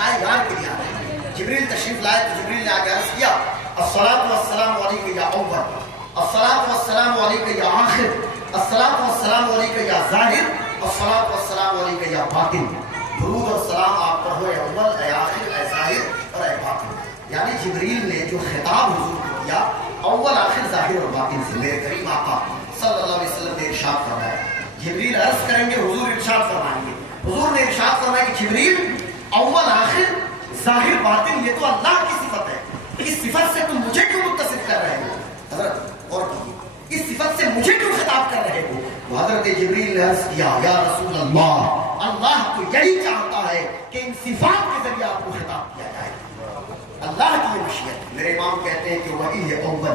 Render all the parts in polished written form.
لقائے یار کے لیے آ رہے ہیں. جبریل تشریف لائے تو جبریل نے آگے عرض کیا الصلاۃ والسلام علیک یا اول، الصلاۃ والسلام علیک یا آخر، الصلاۃ والسلام علیک یا ظاہر، الصلاۃ والسلام علیک یا باطن. درود اور سلام آپ پر ہو اے اول، اے آخر، اے ظاہر اور اے باطن. یعنی جبریل نے جو خطاب حضور کو کیا اول آخر ظاہر اور باطن سے، میرے کریم آقا صلی اللہ علیہ وسلم نے ارشاد فرمایا. جبریل عرض کریں گے، حضور ارشاد فرمائیں گے. حضور نے ارشاد فرمایا کہ جبریل اول آخر ظاہر باطن یہ تو اللہ کی صفت ہے، اس صفت سے تم مجھے کیوں متصف کر رہے ہو؟ حضرت اور کیجیے، اس صفت سے مجھے کیوں خطاب کر رہے ہو؟ تو حضرت جبریل نے عرض کیا یا رسول اللہ، اللہ تو یہی چاہتا ہے کہ ان صفات کے ذریعے آپ کو خطاب کیا جائے. اللہ کی یہ مشیت. میرے امام کہتے ہیں کہ وہی ہے اول،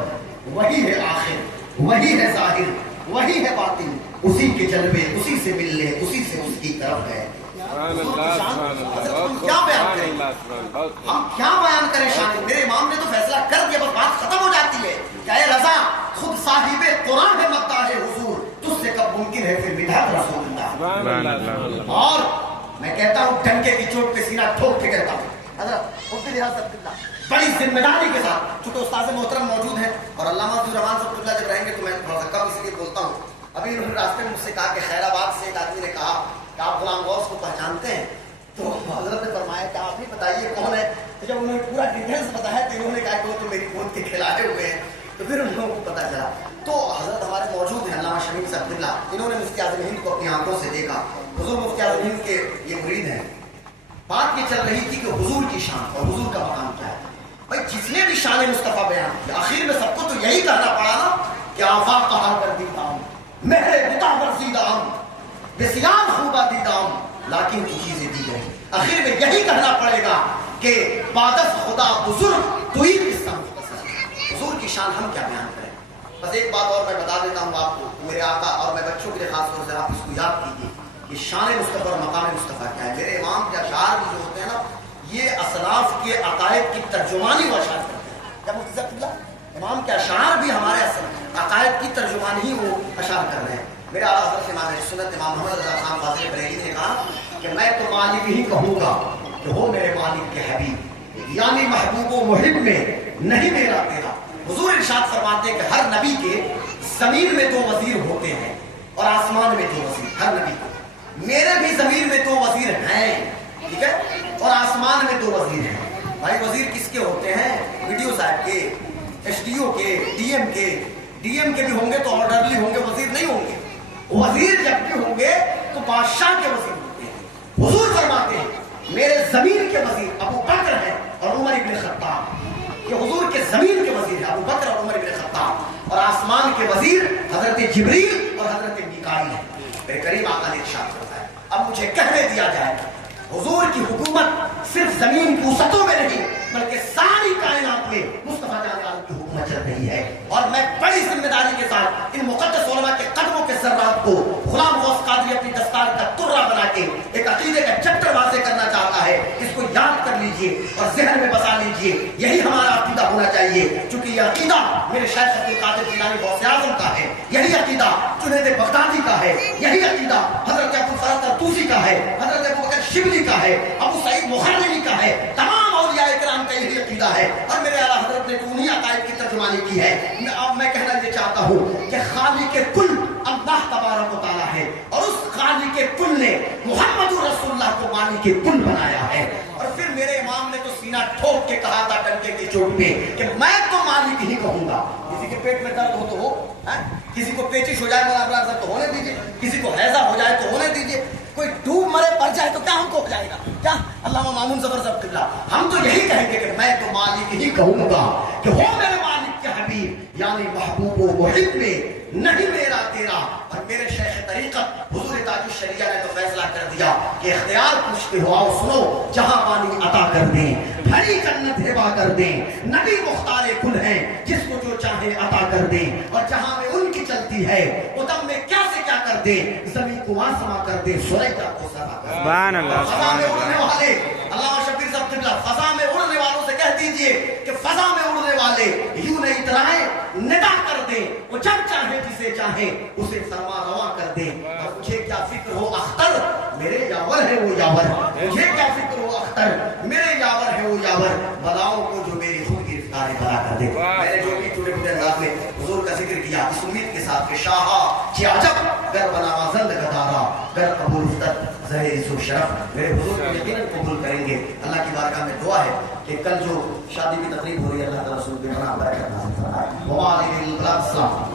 وہی ہے آخر، وہی ہے ظاہر، وہی ہے باطن. اسی کے جلوے، اسی سے ملنے، اسی سے اس کی طرف ہے. ہم کیا بیان کریں، ہم کیا بیان کریں شان. میرے امام نے تو فیصلہ کر دیا، بس بات ختم ہو جاتی ہے کہ اے رضا خود صاحب قرآن ہے مداح حضور، تجھ سے کب ممکن ہے پھر مدحت رسول اللہ. اور میں کہتا ہوں ڈنکے کی چوٹ پہ سینہ ٹھوک کے کہتا ہوں حضرت مفتی حضرت اللہ بڑی ذمہ داری کے ساتھ، چونکہ استاد محترم موجود ہیں اور علامہ عبد الرحمان صاحب اللہ جب رہیں گے تو میں تھوڑا سا کم اس لیے بولتا ہوں. ابھی انہوں نے راستے میں مجھ سے کہا کہ خیر آباد سے ایک آدمی نے کہا کہ آپ غلام غوث کو پہچانتے ہیں؟ تو حضرت نے فرمایا کہ آپ ہی بتائیے کون ہے. تو جب انہوں نے پورا ڈیٹیلس بتایا تو انہوں نے کہا کہ وہ تو میری گود کے کھلاڑے ہوئے ہیں. تو پھر ان لوگوں کو پتا چلا. تو حضرت ہمارے موجود ہیں علامہ شمیم صاحب اللہ، انہوں نے مفتی اعظم ہند کو اپنی آنکھوں سے دیکھا. حضور مفتی اعظم ہند کے یہ مرید ہیں. بات یہ چل رہی تھی کہ حضور کی شان اور حضور کا مقام کیا ہے. بھائی جس نے بھی شان مصطفیٰ بیان کیا آخر میں سب کو تو یہی کہنا پڑا نا کہ آفاق کا حال کر دیتا ہوں، مہر بتا برسیدہ ہوں، بسیار خوبہ دیتا ہوں، لیکن تو چیزیں دی گئی. آخر میں یہی کہنا پڑے گا کہ بادف خدا بزرگ تو ہی قصہ مختصر. حضور کی شان ہم کیا بیان کریں. بس ایک بات اور میں بتا دیتا ہوں آپ کو میرے آقا، اور میں بچوں کے لیے خاص طور سے آپ اس کو یاد کیجیے کہ شان مصطفیٰ اور مقام مصطفیٰ کیا ہے. میرے امام کے اشعار بھی جو ہوتے ہیں نا یہ اسلاف کے عقائد کی ترجمانی وہ اشعار کرتے ہیں. جب مفتی صاحب اللہ امام کے اشعار بھی ہمارے اصل عقائد کی ترجمانی ہی وہ اشعار کر رہے ہیں. میرے اعلیٰ حضرت امام سنت امام محمد رضا خان فاضل بریلوی نے کہا کہ میں تو مالک ہی کہوں گا کہ ہو میرے مالک کے حبیب، یعنی محبوب و محب میں نہیں میرا تیرا. حضور ارشاد فرماتے ہیں کہ ہر نبی کے زمین میں 2 وزیر ہوتے ہیں اور آسمان میں 2 وزیر. ہر نبی کو میرے بھی زمین میں 2 وزیر ہیں، ٹھیک ہے، اور آسمان میں 2 وزیر ہیں. بھائی وزیر کس کے ہوتے ہیں؟ ویڈیو صاحب کے، ایس ڈی او کے، ڈی ایم کے. ڈی ایم کے بھی ہوں گے تو آرڈرلی ہوں گے، وزیر نہیں ہوں گے. وزیر جب بھی ہوں گے تو بادشاہ کے وزیر ہوتے ہیں. حضور فرماتے ہیں میرے زمین کے وزیر ابو بکر ہیں اور عمر ابن خطاب. کہ حضور کے زمین کے وزیر ہیں ابو بکر اور عمر ابن خطاب، اور آسمان کے وزیر حضرت جبریل اور حضرت میکائیل ہیں. میرے کریم آقا نے ارشاد کرتا ہے اب مجھے کہنے دیا جائے حضور کی حکومت صرف زمین کی وسعتوں میں نہیں بلکہ ساری کائنات میں مصطفیٰ جان عالم کی حکومت چل رہی ہے. اور میں بڑی ذمہ داری کے ساتھ ان مقدس علماء کے قدموں کے ذرات کو غلام غوث قادری اپنی دستار کا ترہ بنا کے ایک عقیدے کا چیپٹر واضح کرنا چاہتا ہے. اس کو یاد کر لیجئے اور ذہن میں بسا لیجئے. یہی ہمارا عقیدہ ہونا چاہیے، چونکہ یہ عقیدہ میرے شیخ عبد القادر جیلانی غوث اعظم کا ہے، یہی عقیدہ جنید بغدادی کا ہے، یہی عقیدہ حضرت ابو الفرج طرطوسی کا ہے، حضرت ابو بکر شبلی کا ہے، ابو سعید مخرمی کا ہے. تمام اولیاء کرام کا یہی عقیدہ ہے. اور میرے اعلیٰ حضرت نے انہی عقائد کی ترجمانی کی ہے. اب میں کہنا یہ چاہتا ہوں کہ خالق کل اللہ تبارک و تعالیٰ ہے، اور اس خالق کل نے محمد رسول اللہ کو مالک کل بنایا ہے. اور پھر میرے امام نے تو سینہ ٹھوک کے کہا تھا ڈنکے کی چوٹ پہ کہ میں تو مالک ہی کہوں گا. کسی کے پیٹ میں درد ہو تو ہو، کسی کو پیچش ہو جائے مرض تو ہونے دیجیے، کسی کو ہیضہ ہو جائے تو ہونے دیجیے، کوئی ڈوب مرے پڑ جائے تو کیا ہم کو ہو جائے گا؟ کیا علامہ مامون ظفر صاحب قبلہ ہم تو یہی کہیں گے کہ میں تو مالک ہی کہوں گا کہ ہو میرے مالک کے حبیب، یعنی محبوب و محب میں نہیں میرا تیرا. اور میرے شیخ طریقت حضور تاج الشریعہ نے تو فیصلہ کر دیا کہ اختیار پوچھتے ہو آؤ سنو، جہاں پانی عطا کر دیں، بھری جنت ہبا کر دیں. نبی مختار کل ہیں جس کو جو چاہے عطا کر دیں، اور جہاں میں ان کی چلتی ہے ادم میں کیا سے کیا کر دیں، زمین کو آسما کر دیں، سلیجہ کو سما کر دیں. سبحان اللہ. فضا میں اڑنے والے علامہ شبیر صاحب قبلہ فضا میں اڑنے والوں سے کہہ دیجئے کہ فضا میں اڑنے والے یوں نہیں اترائیں، ندا کر دیں، وہ جب چاہے جسے چاہے اسے فرما روا کر دیں. اور مجھے کیا فکر ہو اختر، میرے یاور ہے وہ یاور، مجھے کیا فکر ہو اختر کر، میرے یاور ہے وہ یاور، بلاؤں کو جو میری خود گرفتار بلا کر دے۔ میں نے جو بھی ٹوٹے پھوٹے انداز میں حضور کا ذکر کیا اس امید کے ساتھ کہ شاہا چی عجب گر بناوا زند گدارا گر قبول افتد زہر عز و شرف، میرے حضور کو یقیناً قبول کریں گے۔ اللہ کی بارگاہ میں دعا ہے کہ کل جو شادی کی تقریب ہو رہی ہے اللہ تعالیٰ رسول کے بنا برکت نازل فرمائے۔ وعلیکم السلام۔